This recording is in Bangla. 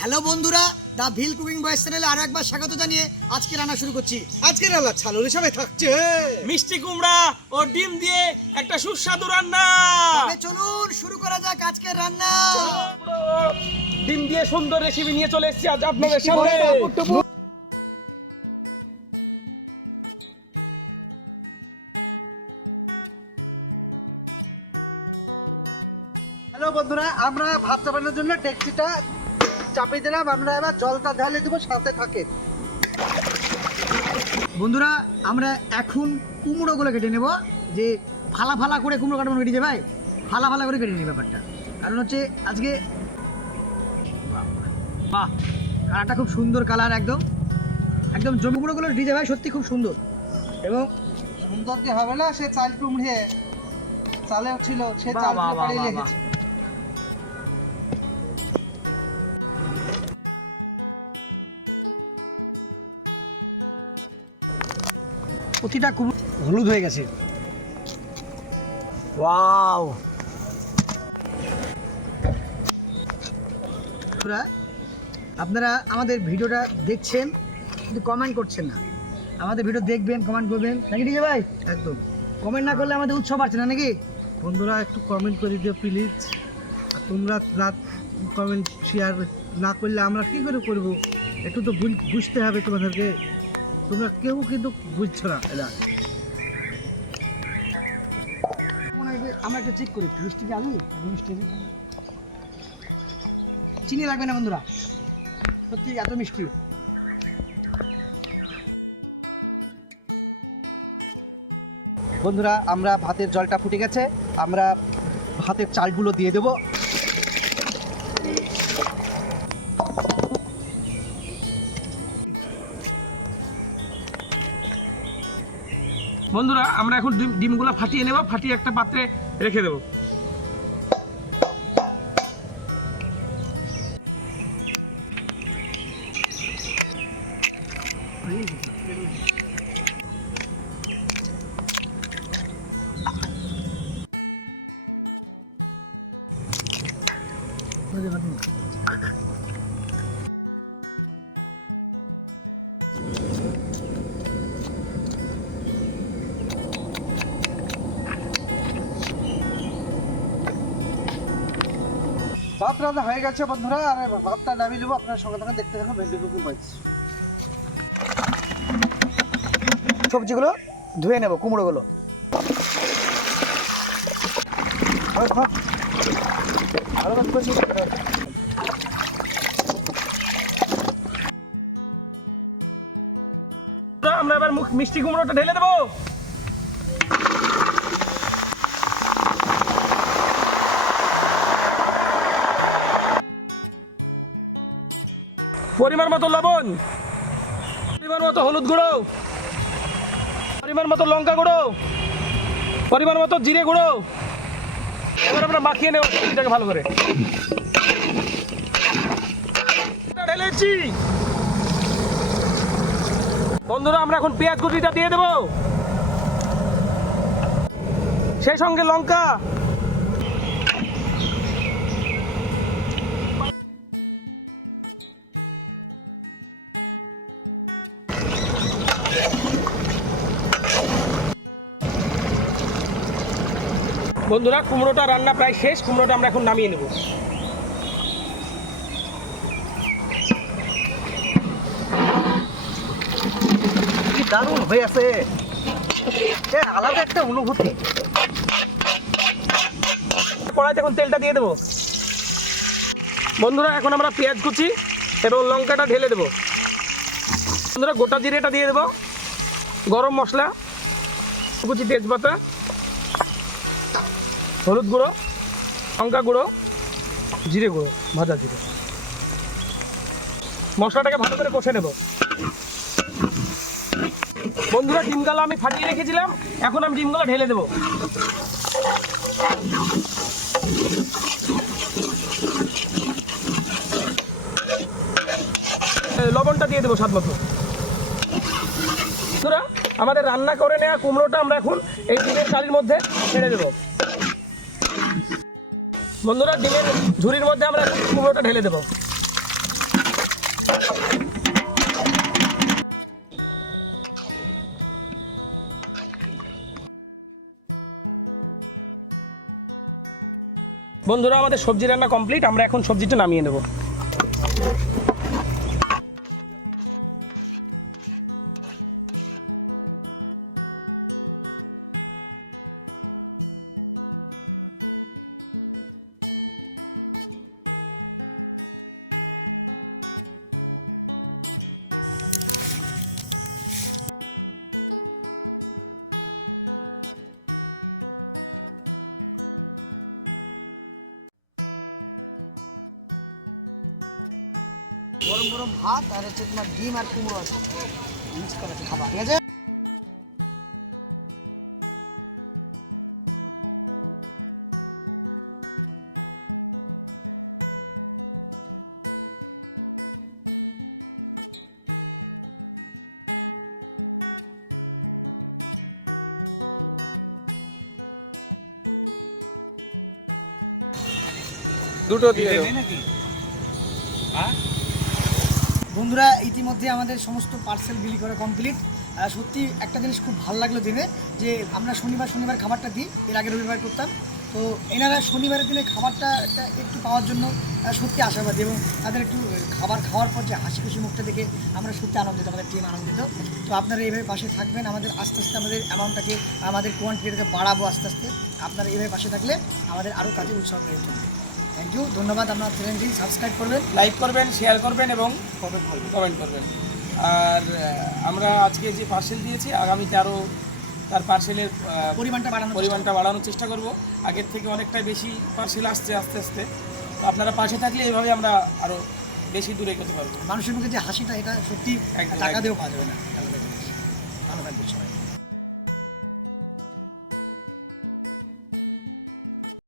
হ্যালো বন্ধুরা, দা ভিল কুকিং বয়েস চ্যানেলে আরো একবার স্বাগত জানিয়ে আজকে রান্না শুরু করছি। আজকের রান্না ছালুর হিসাবে থাকছে মিষ্টি কুমড়া ও ডিম দিয়ে একটা সুস্বাদু রান্না। তবে চলুন শুরু করা যাক আজকের রান্না। ডিম দিয়ে সুন্দর রেসিপি নিয়ে চলে এসেছি আজ আপনাদের সামনে। হ্যালো বন্ধুরা, আমরা ভাত চাপানোর জন্য ডেকচিটা চাপিয়ে দিলাম। আমরা এবার জলটা ঢালে দেবো, সাথে থাকে। বন্ধুরা, আমরা এখন কুমড়োগুলো কেটে নেব। যে ফালা ফালা করে কুমড়ো কাটানো কেটে ভাই, ফালা ফালা করে কেটে নিই ব্যাপারটা। কারণ হচ্ছে আজকে বাহ, কালারটা খুব সুন্দর কালার, একদম একদম জমি কুমড়োগুলো ডিজে ভাই, সত্যি খুব সুন্দর। এবং সুন্দর কি হবে না, সে চাল কুমড়ে চালে ছিল, সে বাহ, চাল বাহ, বাহ, পাড়িয়ে বাহ, লেগেছে। প্রতিটা কুমড়ো হলুদ হয়ে গেছে। ওয়াও, আপনারা আমাদের ভিডিওটা দেখছেন কিন্তু কমেন্ট করছেন না। আমাদের ভিডিও দেখবেন, কমেন্ট করবেন নাকি ডিজে ভাই? একদম। কমেন্ট না করলে আমাদের উৎসাহ বাড়ছে না নাকি? বন্ধুরা একটু কমেন্ট করে দিও প্লিজ। আর তোমরা কমেন্ট শেয়ার না করলে আমরা কি করে করব? একটু তো বুঝতে হবে তোমাদেরকে। তোমরা কেউ কিন্তু বুঝছো না। এটা মনে হয় যে আমরা একটা চেক করি, মিষ্টি কি আলু মিষ্টি, চিনি লাগবে না বন্ধুরা, সত্যি এত মিষ্টি। বন্ধুরা, আমরা ভাতের জলটা ফুটে গেছে, আমরা ভাতের চালগুলো দিয়ে দেবো। বন্ধুরা, আমরা এখন ডিমগুলো ফাটিয়ে নেব, ফাটিয়ে একটা পাত্রে রেখে দেবো। ভাত রান্না হয়ে গেছে বন্ধুরা, আর ভাতটা নামিয়ে দেবো। আপনার সঙ্গে সঙ্গে দেখতে থাকুন ভেন্ডি কুকিং বয়েস। সবজিগুলো ধুয়ে নেব, কুমড়োগুলো। আমরা এবার মিষ্টি কুমড়োটা ঢেলে দেবো। পরিমাণ মতো লবণ, পরিমাণ মতো হলুদ গুঁড়ো, পরিমাণ মতো লঙ্কা গুঁড়ো, পরিমাণ মতো জিরে গুঁড়ো। এবার আমরা মাখিয়ে নেব এটাকে ভালো করে। ঢেলেছি বন্ধুরা, আমরা এখন পেঁয়াজ কুচিটা দিয়ে দেবো, সেই সঙ্গে লঙ্কা, বন্ধুরা কুমড়োটা রান্না প্রায় শেষ। কুমড়োটা আমরা এখন নামিয়ে নেব। কি দারুণ হয়েছে, আলাদা একটা অনুভূতি। কড়াইতে এখন তেলটা দিয়ে দেবো। বন্ধুরা, এখন আমরা পেঁয়াজ কুচি এবং লঙ্কাটা ঢেলে দেবো। বন্ধুরা, গোটা জিরেটা দিয়ে দেবো, গরম মশলা কুচি, তেজপাতা, হলুদ গুঁড়ো, লঙ্কা গুঁড়ো, জিরে গুঁড়ো, ভাজা জিরে। মশলাটাকে ভালো করে কষে নেব। বন্ধুরা, ডিমগুলো আমি ফাটিয়ে রেখেছিলাম, এখন আমি ডিমগুলো ঢেলে দেবো। লবণটা দিয়ে দেবো স্বাদ মতো। বন্ধুরা, আমাদের রান্না করে নেওয়া কুমড়োটা আমরা এখন এই ডিমের কালির মধ্যে ছেড়ে দেবো। বন্ধুরা, ডিমের ঝুড়ির মধ্যে আমরা কুমড়োটা ঢেলে দেবো। বন্ধুরা, আমাদের সবজি রান্না কমপ্লিট। আমরা এখন সবজিটা নামিয়ে নেব। গরম গরম ভাত আর হচ্ছে তোমার ডিম আর কুমড়ো আছে, মিক্স করে খাবার, ঠিক আছে? দুটো দিয়ে দেবো। বন্ধুরা, ইতিমধ্যে আমাদের সমস্ত পার্সেল বিলি করা কমপ্লিট। সত্যি একটা জিনিস খুব ভালো লাগলো জেনে যে আমরা শনিবার খাবারটা দিই, এর আগে রবিবার করতাম। তো এনারা শনিবারের দিনে খাবারটা একটু পাওয়ার জন্য সত্যি আশাবাদী, এবং তাদের একটু খাবার খাওয়ার পর যে হাসি খুশি মুখটা দেখে আমরা সত্যি আনন্দিত, আমাদের টিম আনন্দিত। তো আপনারা এইভাবে পাশে থাকবেন, আমাদের আস্তে আস্তে আমাদের অ্যামাউন্টটাকে, আমাদের কোয়ান্টিটিটাকে বাড়াবো আস্তে আস্তে। আপনারা এইভাবে পাশে থাকলে আমাদের আরও কাজে উৎসাহ পেয়ে চলবে। থ্যাংক ইউ, ধন্যবাদ। আপনার চ্যানেলটি সাবস্ক্রাইব করবেন, লাইক করবেন, শেয়ার করবেন এবং কমেন্ট করবেন। আর আমরা আজকে যে পার্সেল দিয়েছি, আগামীতে আরও তার পার্সেলের পরিমাণটা বাড়ানোর চেষ্টা করব। আগের থেকে অনেকটাই বেশি পার্সেল আসছে আস্তে আস্তে। তো আপনারা পাশে থাকলে এইভাবে আমরা আরও বেশি দূরে এগোতে পারবো। মানুষের মুখে যে হাসিটা, এটা সত্যি একদম, টাকা একদম। দিয়েও পাওয়া যাবে না। ভালো থাকবেন সবাই।